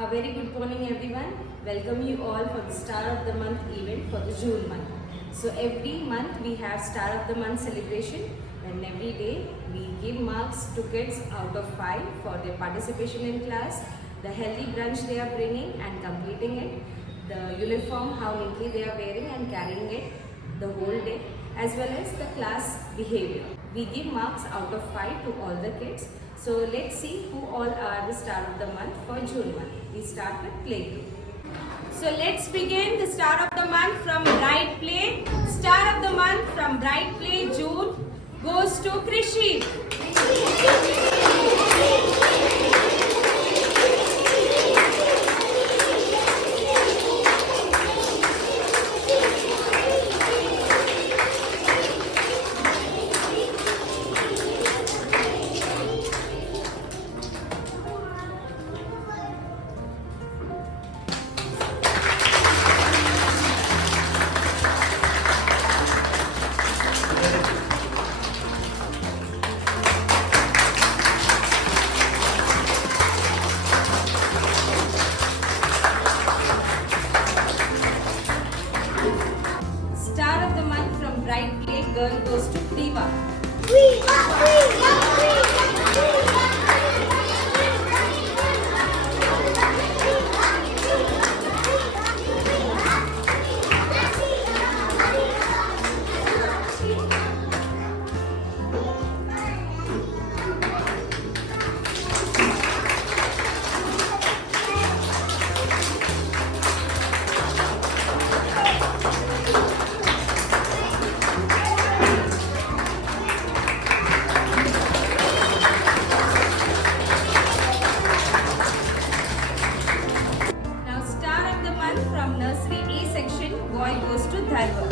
A very good morning everyone. Welcome you all for the Star of the Month event for the June month. So every month we have Star of the Month celebration, and every day we give marks to kids out of 5 for their participation in class, the healthy brunch they are bringing and completing it, the uniform how neatly they are wearing and carrying it the whole day, as well as the class behavior. We give marks out of 5 to all the kids. So let's see who all are the Star of the Month for June month. We start with play group. So let's begin the Star of the Month from Bright Play. Star of the Month from Bright Play June goes to Krishi. Star of the Month from Bright Play Girl goes to Priva. Now Star of the Month from Nursery A section, boy goes to Dharva.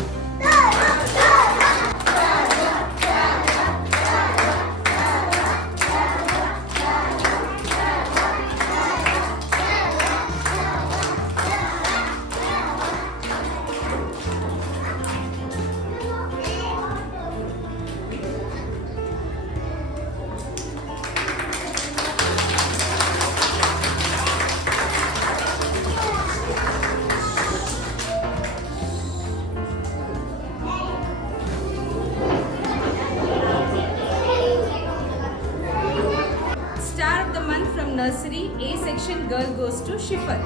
Star of the Month from Nursery A section, girl goes to Shifar.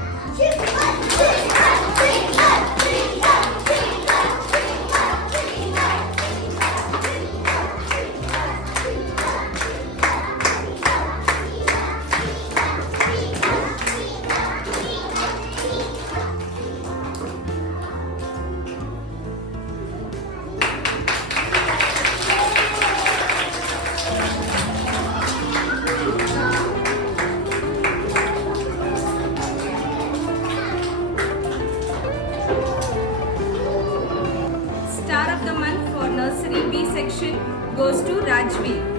Star of the Month for Nursery B section goes to Rajvi.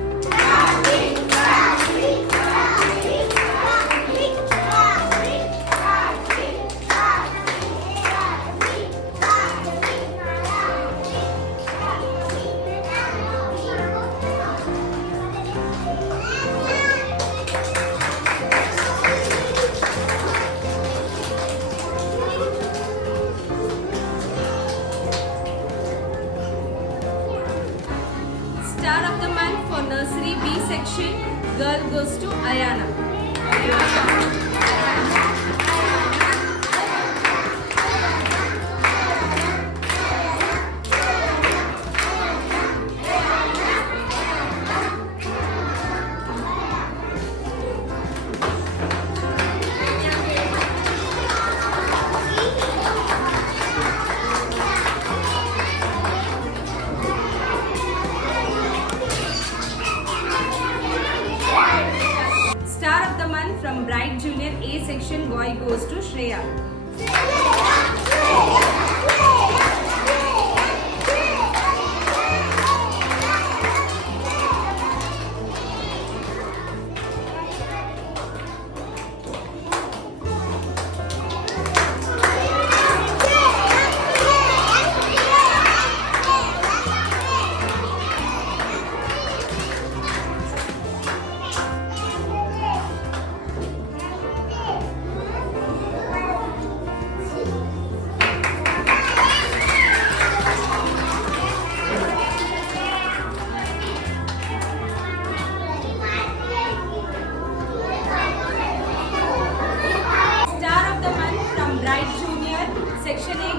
Star of the Month for Nursery B section, girl goes to Ayana. Star of the Month from Bright Junior A section, boy goes to Shreya.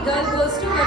girl goes to